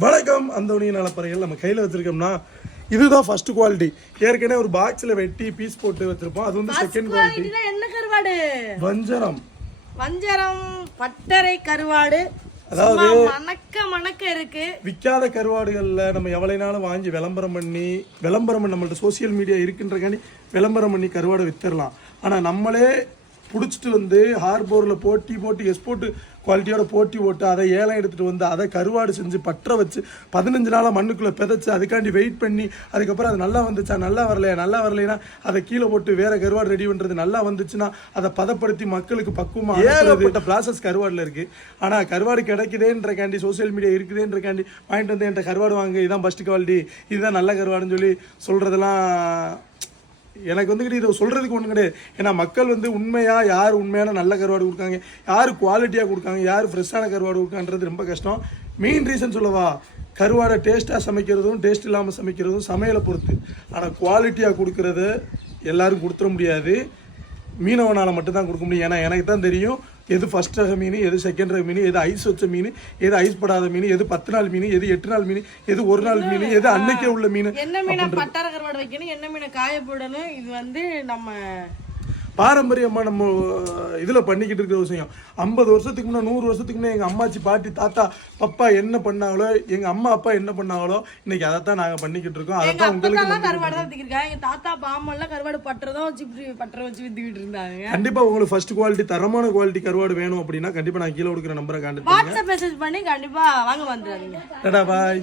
வணக்கம் அந்த நலப்பறைகள் நம்ம கையில் வச்சிருக்கோம்னா இதுதான் ஃபர்ஸ்ட் குவாலிட்டி ஏற்கனவே ஒரு பாக்ஸில் வெட்டி பீஸ் போட்டு வச்சிருப்போம். அது வந்து செகண்ட் குவாலிட்டி என்ன கருவாடு? வஞ்சரம். வஞ்சரம் பட்டறை கருவாடு. அதாவது- மணக்க மணக்க இருக்கு. விற்காத கருவாடுகளில் நம்ம எவ்வளவு நாளும் வாங்கி விளம்பரம் பண்ணி விளம்பரம் நம்மள்ட்ட சோஷியல் மீடியா இருக்குன்றக்காண்டி விளம்பரம் பண்ணி கருவாடை வித்துடலாம். ஆனால் நம்மளே பிடிச்சிட்டு வந்து ஹார்போரில் போட்டி போட்டு எக்ஸ்போர்ட் குவாலிட்டியோட போட்டி போட்டு அதை ஏலம் எடுத்துகிட்டு வந்து அதை கருவாடு செஞ்சு பற்ற வச்சு பதினஞ்சு நாளாக மண்ணுக்குள்ளே பிதைச்சி அதுக்காண்டி வெயிட் பண்ணி அதுக்கப்புறம் அது நல்லா வந்துச்சா நல்லா வரலையா நல்லா வரலைன்னா அதை கீழே போட்டு வேற கருவாடு ரெடி பண்ணுறது நல்லா வந்துச்சுன்னா அதை பதப்படுத்தி மக்களுக்கு பக்குவமாக ஏகப்பட்ட ப்ராசஸ் கருவாடில் இருக்குது ஆனால் கருவாடு கிடைக்குதேன்றக்காண்டி சோஷியல் மீடியா இருக்குதேன்றக்காண்டி வாங்கிட்டு வந்து என்கிட்ட கருவாடு வாங்க இதுதான் ஃபஸ்ட்டு குவாலிட்டி இதுதான் நல்ல கருவாடுன்னு சொல்லி சொல்கிறதெல்லாம் எனக்கு வந்துக்கிட்டு இதை சொல்கிறதுக்கு ஒன்றும் கிடையாது. ஏன்னா மக்கள் வந்து உண்மையாக யார் உண்மையான நல்ல கருவாடு கொடுக்காங்க யார் குவாலிட்டியாக கொடுக்காங்க யார் ஃப்ரெஷ்ஷான கருவாடு கொடுக்கான்றது ரொம்ப கஷ்டம். மெயின் ரீசன் சொல்லவா? கருவாடை டேஸ்ட்டாக சமைக்கிறதும் டேஸ்ட் இல்லாமல் சமைக்கிறதும் சமையலை பொறுத்து. ஆனால் குவாலிட்டியாக கொடுக்கறது எல்லாரும் கொடுத்துட முடியாது. மீனவனால் மட்டும்தான் கொடுக்க முடியும். ஏன்னா எனக்கு தான் தெரியும் எது ஃபர்ஸ்ட் ரக மீன் எது செகண்ட் ரக மீன் எது ஐஸ் வச்ச மீன் எது ஐஸ் படாத மீன் எது பத்து நாள் மீன் எது எட்டு நாள் மீன் எது ஒரு நாள் மீன் எது அன்னைக்கே உள்ள மீன். என்ன மீனை பட்டறை கருவாடு வைக்கணும் என்ன மீனை காய போடணும் இது வந்து நம்ம பாரம்பரியமாக நம்ம இதில் பண்ணிக்கிட்டு இருக்கிற விஷயம். ஐம்பது வருஷத்துக்கு முன்னே நூறு வருஷத்துக்கு முன்னே எங்கள் அம்மாச்சி பாட்டி தாத்தா பப்பா என்ன பண்ணாங்களோ எங்கள் அம்மா அப்பா என்ன பண்ணாங்களோ இன்னைக்கு அதை தான் நாங்கள் பண்ணிக்கிட்டு இருக்கோம். அதை தான் உங்களுக்கு கருவாடு தான் வித்துக்கிருக்காங்க எங்க தாத்தா பாமெல்லாம் கருவாடு பட்டறை தான் வச்சு பட்டறை வச்சு வித்துக்கிட்டு இருந்தாங்க. கண்டிப்பாக உங்களுக்கு ஃபர்ஸ்ட் குவாலிட்டி தரமான குவாலிட்டி கருவாடு வேணும் அப்படின்னா கண்டிப்பாக நான் கீழே கொடுக்குற நம்பரை கான்டாக்ட் வாட்ஸ்அப் மெசேஜ் பண்ணி கண்டிப்பா வாங்க வந்துடாதீங்க. டாடா பாய்